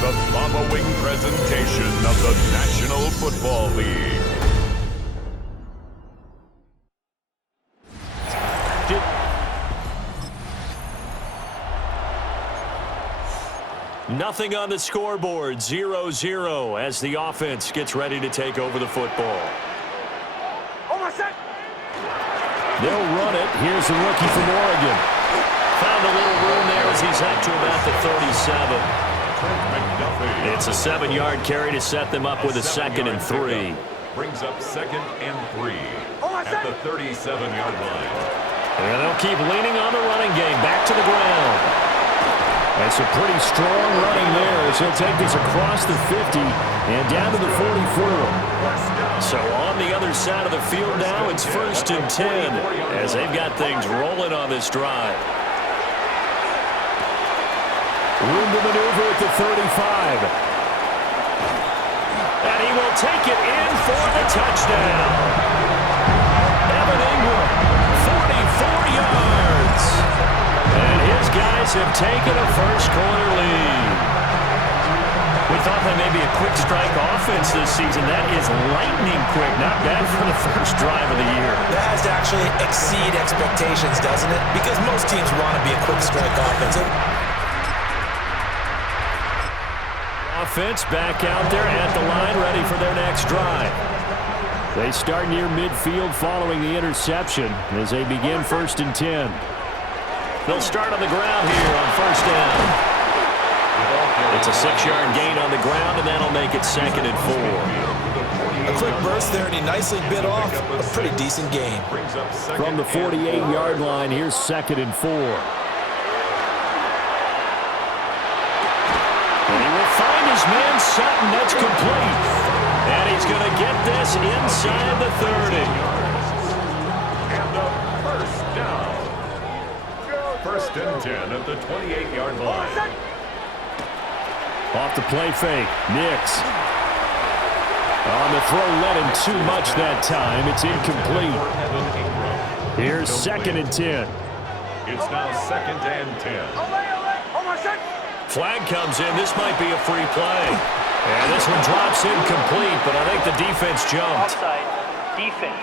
the following presentation of the National Football League. Nothing on the scoreboard, 0-0 as the offense gets ready to take over the football. They'll run it. Here's the rookie from Oregon. Found a little room there as he's up to about the 37. It's a 7-yard carry to set them up with a 2nd and 3. Brings up 2nd and 3 at the 37-yard line. And they'll keep leaning on the running game. Back to the ground. That's a pretty strong running there as he'll take this across the 50 and down to the 44. So on the other side of the field now, it's 1st and 10 as they've got things rolling on this drive. Room to maneuver at the 35. And he will take it in for the touchdown. Evan Ingram, 44 yards. And his guys have taken a first-quarter lead. We thought that may be a quick strike offense this season. That is lightning quick. Not bad for the first drive of the year. That has to actually exceed expectations, doesn't it? Because most teams want to be a quick strike offense. Offense back out there at the line, ready for their next drive. They start near midfield following the interception as they begin 1st and 10. They'll start on the ground here on 1st down. It's a 6-yard gain on the ground, and that'll make it 2nd and 4. A quick burst there, and he nicely bit off a pretty decent gain. From the 48-yard line, here's 2nd and 4. And he will find his man Sutton. That's complete. And he's going to get this inside the 30. And the first down. 1st and 10 at the 28-yard line. Off the play fake, Nix. On the throw, led him too much that time. It's incomplete. Here's 2nd and 10. It's now 2nd and 10. Flag comes in. This might be a free play. And this one drops incomplete, but I think the defense jumped. Offside, defense.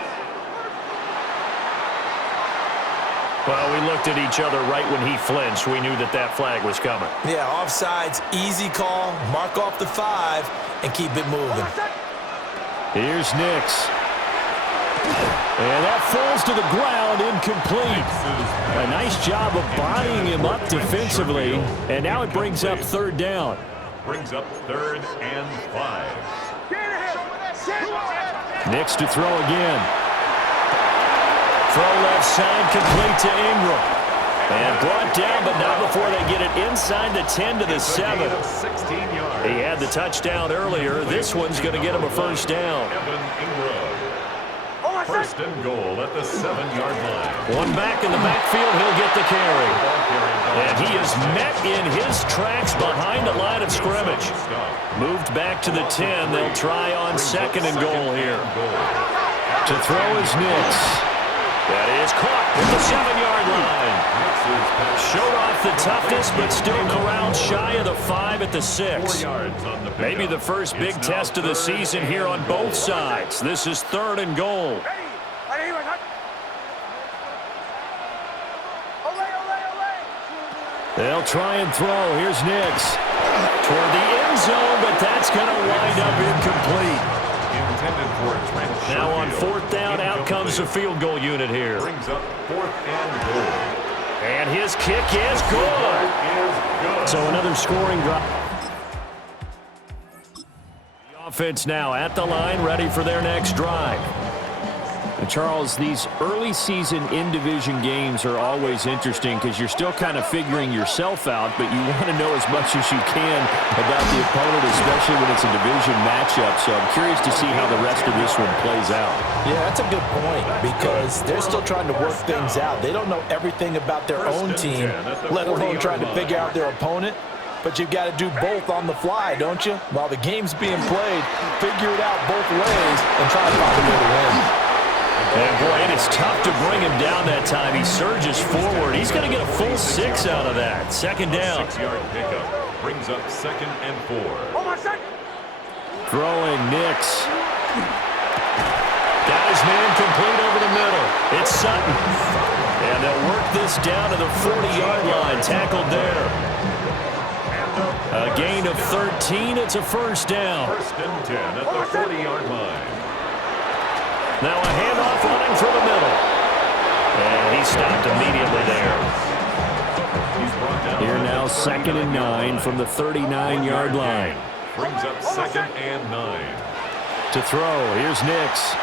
Well, we looked at each other right when he flinched. We knew that that flag was coming. Yeah, offsides, easy call. Mark off the 5 and keep it moving. Here's Nix. And that falls to the ground, incomplete. A nice job of bodying him up defensively. And now it brings up 3rd down. Brings up 3rd and 5. Nix to throw again. Throw left side, complete to Ingram. And brought down, but not before they get it inside the 10 to the 7. He had the touchdown earlier. This one's going to get him a 1st down. 1st and goal at the 7-yard line. One back in the backfield, he'll get the carry. And he is met in his tracks behind the line of scrimmage. Moved back to the 10. They'll try on 2nd and goal here. To throw is Nix. That is caught at the 7-yard line. Showed off the toughness, but still corralled shy of the 5 at the 6. Maybe the first big test of the season here on both sides. This is 3rd and goal. They'll try and throw. Here's Nix. Toward the end zone, but that's going to wind up incomplete. Now on 4th down, out comes the field goal unit here. Brings up 4th and goal. And his kick is good. So another scoring drive. The offense now at the line, ready for their next drive. And Charles, these early season in-division games are always interesting because you're still kind of figuring yourself out, but you want to know as much as you can about the opponent, especially when it's a division matchup. So I'm curious to see how the rest of this one plays out. Yeah, that's a good point because they're still trying to work things out. They don't know everything about their own team, let alone trying to figure out their opponent. But you've got to do both on the fly, don't you? While the game's being played, figure it out both ways and try to find a way to win. And boy, it is tough to bring him down that time. He surges forward. He's going to get a full 6 out of that. 2nd down. 6-yard pickup. Brings up 2nd and 4. Throwing Nix. Got his man complete over the middle. It's Sutton. And they'll work this down to the 40-yard line. Tackled there. A gain of 13. It's a first down. 1st and 10 at the 40-yard line. Now a handoff running through the middle. And he stopped immediately there. Here now 2nd and 9 from the 39-yard line. Brings up 2nd and 9. To throw, here's Nix.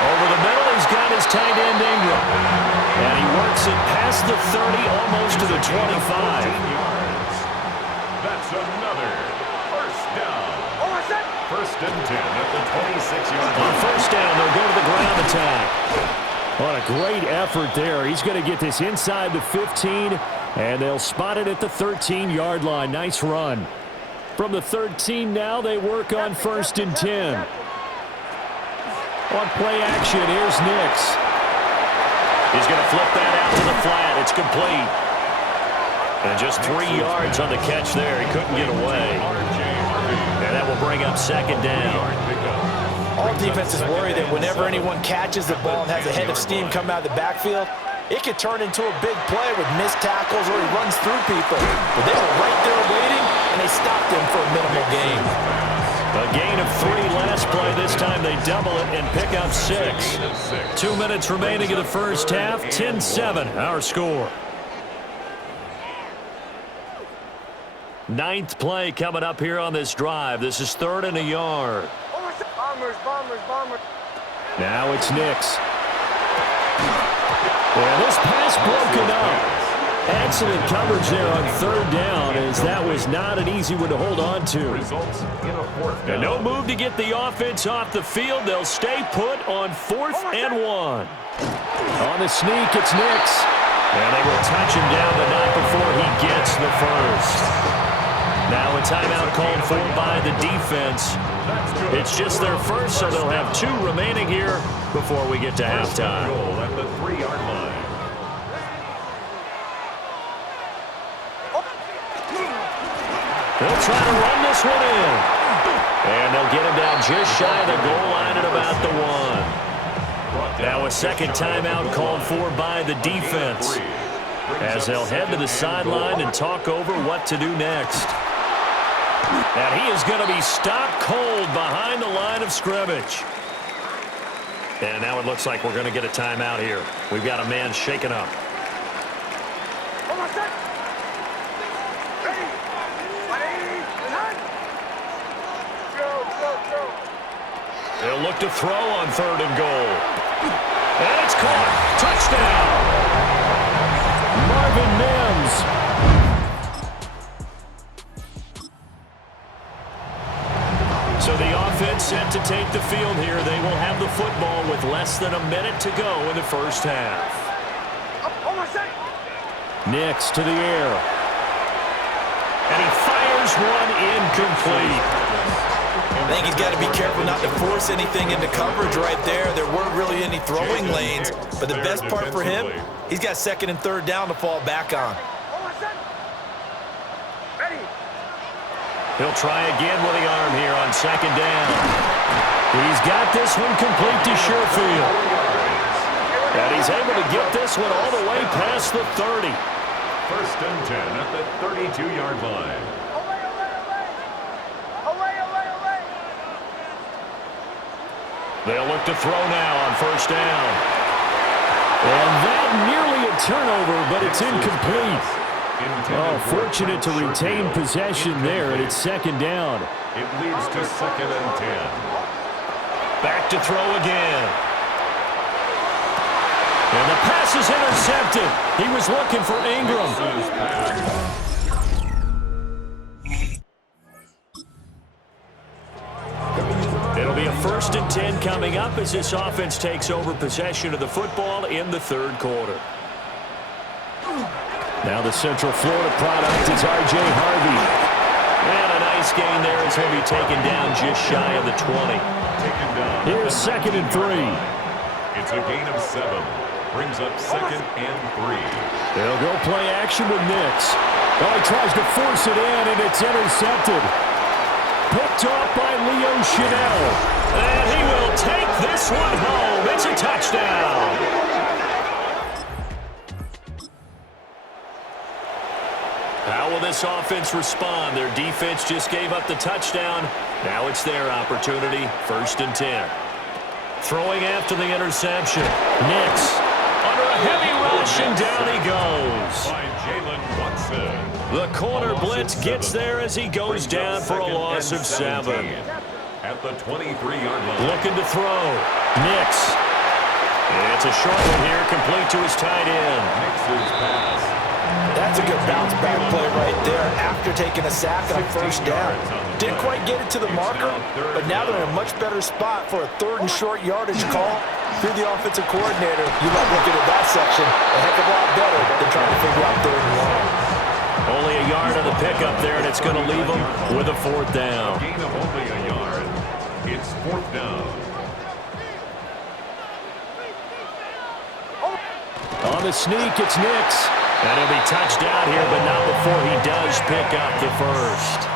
Over the middle, he's got his tight end Ingram. And he works it past the 30, almost to the 25. That's another first down. 1st and 10 at the 26-yard line. On first down, they'll go to the ground attack. What a great effort there. He's going to get this inside the 15, and they'll spot it at the 13-yard line. Nice run. From the 13 now, they work on 1st and 10. On play action, here's Nix. He's going to flip that out to the flat. It's complete. And just 3 yards on the catch there. He couldn't get away. And that will bring up 2nd down. All defenses worry that whenever anyone catches the ball and has a head of steam come out of the backfield, it could turn into a big play with missed tackles or he runs through people. But they were right there waiting, and they stopped him for a minimal gain. A gain of 3 last play. This time they double it and pick up 6. 2 minutes remaining in the first half. 10-7, our score. 9th play coming up here on this drive. This is 3rd and a yard. Bombers. Now it's Nix. Well, this pass broken up. Excellent coverage there on 3rd down, as that was not an easy one to hold on to. Results in a 4th down. And no move to get the offense off the field. They'll stay put on 4th and 1. On the sneak, it's Nix. And they will touch him down, but not before he gets the first. Now a timeout called for by the defense. It's just their first, so they'll have 2 remaining here before we get to halftime. Goal at the 3-yard line. They'll try to run this one in. And they'll get him down just shy of the goal line at about the 1. Now a 2nd timeout called for by the defense, as they'll head to the sideline and talk over what to do next. And he is going to be stopped cold behind the line of scrimmage. And now it looks like we're going to get a timeout here. We've got a man shaken up. They'll look to throw on 3rd and goal. And it's caught. Touchdown. Marvin Mims. So the offense set to take the field here. They will have the football with less than a minute to go in the first half. Nix to the air. And he fires one incomplete. I think he's got to be careful not to force anything into coverage right there. There weren't really any throwing lanes, but the best part for him, he's got 2nd and 3rd down to fall back on. He'll try again with the arm here on 2nd down. He's got this one complete to Sherfield. And he's able to get this one all the way past the 30. 1st and 10 at the 32-yard line. They'll look to throw now on 1st down. And that nearly a turnover, but it's incomplete. Oh, fortunate to retain possession there, and it's 2nd down. It leads to 2nd and 10. Back to throw again. And the pass is intercepted. He was looking for Ingram. It'll be a 1st and 10 coming up as this offense takes over possession of the football in the 3rd quarter. Now the Central Florida product is R.J. Harvey. And a nice gain there as he'll be taken down just shy of the 20. Here's 2nd and 3. It's a gain of 7. Brings up 2nd and 3. They'll go play action with Nix. Oh, he tries to force it in, and it's intercepted. Picked off by Leo Chanel. And he will take this one home. It's a touchdown. How will this offense respond? Their defense just gave up the touchdown. Now it's their opportunity. 1st and 10. Throwing after the interception. Nix under a heavy rush, and down he goes. The corner blitz gets there as he goes down for a loss of 7. At the 23-yard line. Looking to throw. Nix. It's a short one here, complete to his tight end. Nix's pass. That's a good bounce back play right there after taking a sack on 1st down. Didn't quite get it to the marker, but now they're in a much better spot for a 3rd and short yardage call. If you're the offensive coordinator, you might look at that section a heck of a lot better than trying to figure out 3rd and long. Only a yard on the pickup there, and it's going to leave them with a 4th down. Gain of only a yard. It's 4th down. On the sneak, it's Nix. And he'll be touched out here, but not before he does pick up the 1st.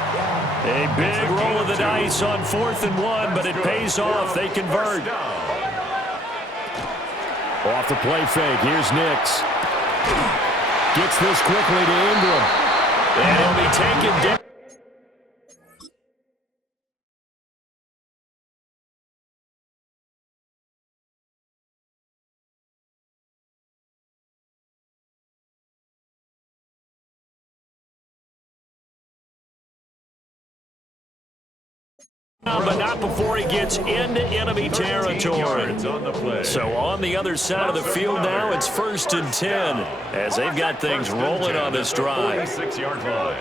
A big roll of the dice on 4th and 1, but it pays off. They convert. Off the play fake, here's Nix. Gets this quickly to Ingram. And he'll be taken down. But not before he gets into enemy territory. So on the other side of the field now, it's 1st and 10 as they've got things rolling on this drive. 46-yard line.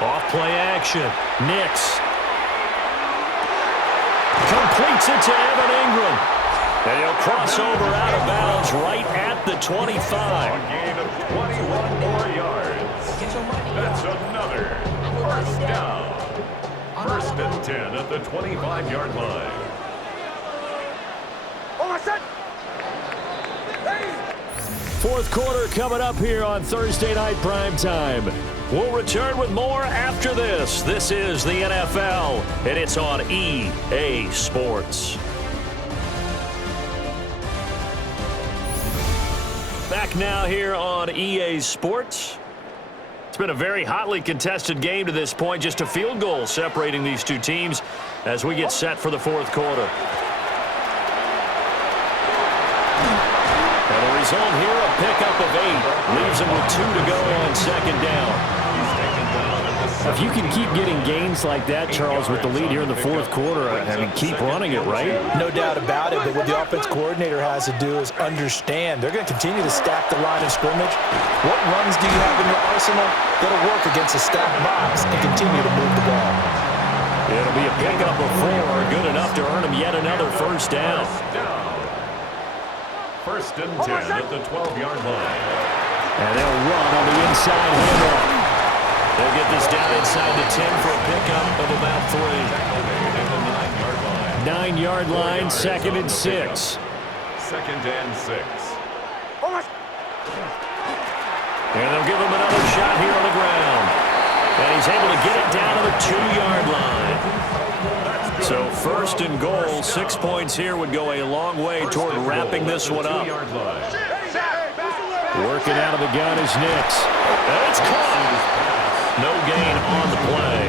Off play action. Nix completes it to Evan Ingram. And he'll cross over out of bounds right at the 25. A gain of 21 more yards. That's another 1st down. 1st and 10 at the 25-yard line. Fourth quarter coming up here on Thursday Night Primetime. We'll return with more after this. This is the NFL, and it's on EA Sports. Back now here on EA Sports. It's been a very hotly contested game to this point. Just a field goal separating these two teams as we get set for the 4th quarter. And the result here, a pickup of 8. Leaves them with 2 to go on 2nd down. If you can keep getting gains like that, Charles, with the lead here in the 4th quarter, I mean, keep running it, right? No doubt about it, but what the offense coordinator has to do is understand. They're going to continue to stack the line of scrimmage. What runs do you have in your arsenal that'll work against a stacked box and continue to move the ball? It'll be a pickup of 4, good enough to earn them yet another 1st down. 1st and 10 at the 12-yard line. And they'll run on the inside handoff. They'll get this down inside the 10 for a pickup of about 3. 9-yard line, 2nd and 6. 2nd and 6. And they'll give him another shot here on the ground. And he's able to get it down to the 2-yard line. So 1st and goal, 6 points here would go a long way toward wrapping this one up. Working out of the gun is Nix. And it's caught. No gain on the play.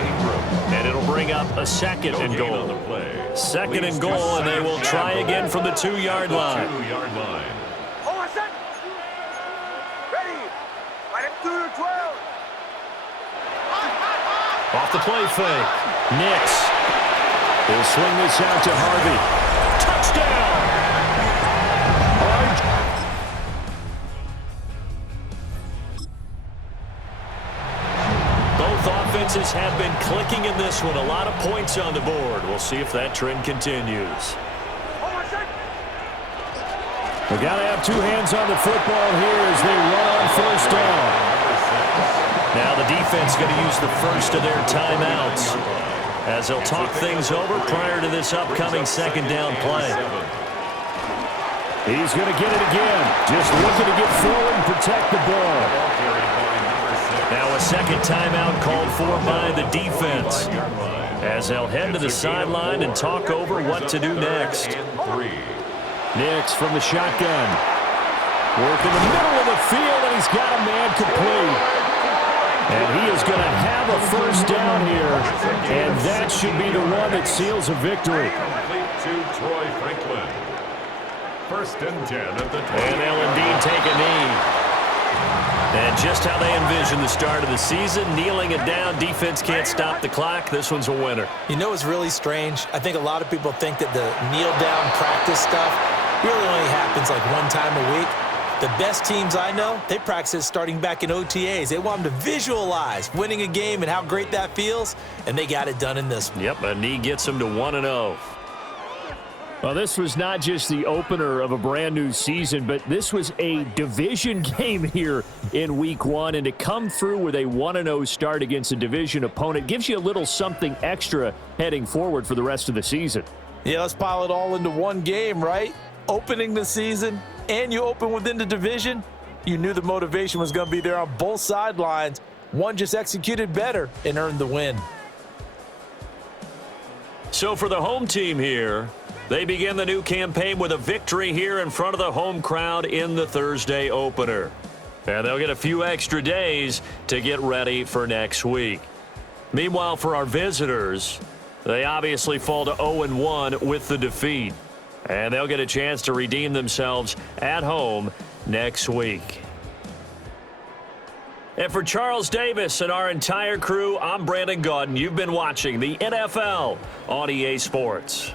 And it'll bring up a 2nd and goal. 2nd and goal, and they will try again from the 2-yard line. Off the play fake. Nix. He'll swing this out to Harvey. Touchdown! Both offenses have been clicking in this one. A lot of points on the board. We'll see if that trend continues. We got to have 2 hands on the football here as they run on 1st down. Now the defense going to use the first of their timeouts as they'll talk things over prior to this upcoming 2nd down play. He's going to get it again. Just looking to get forward and protect the ball. Now a second timeout called for by the defense, as they'll head to the sideline and talk over what to do next. Nix from the shotgun. Work in the middle of the field, and he's got a man complete. And he is going to have a first down here, and that should be the one that seals a victory. Complete to Troy Franklin. First and 10 at the 20. And they'll indeed take a knee. And just how they envision the start of the season, kneeling it down, defense can't stop the clock. This one's a winner. You know what's really strange? I think a lot of people think that the kneel-down practice stuff really only happens like one time a week. The best teams I know, they practice it starting back in OTAs. They want them to visualize winning a game and how great that feels, and they got it done in this one. Yep, a knee gets them to 1-0. Well, this was not just the opener of a brand new season, but this was a division game here in week 1, and to come through with a 1-0 start against a division opponent gives you a little something extra heading forward for the rest of the season. Yeah, let's pile it all into one game, right? Opening the season, and you open within the division. You knew the motivation was going to be there on both sidelines. One just executed better and earned the win. So for the home team here, they begin the new campaign with a victory here in front of the home crowd in the Thursday opener. And they'll get a few extra days to get ready for next week. Meanwhile, for our visitors, they obviously fall to 0-1 with the defeat. And they'll get a chance to redeem themselves at home next week. And for Charles Davis and our entire crew, I'm Brandon Gaudin. You've been watching the NFL on EA Sports.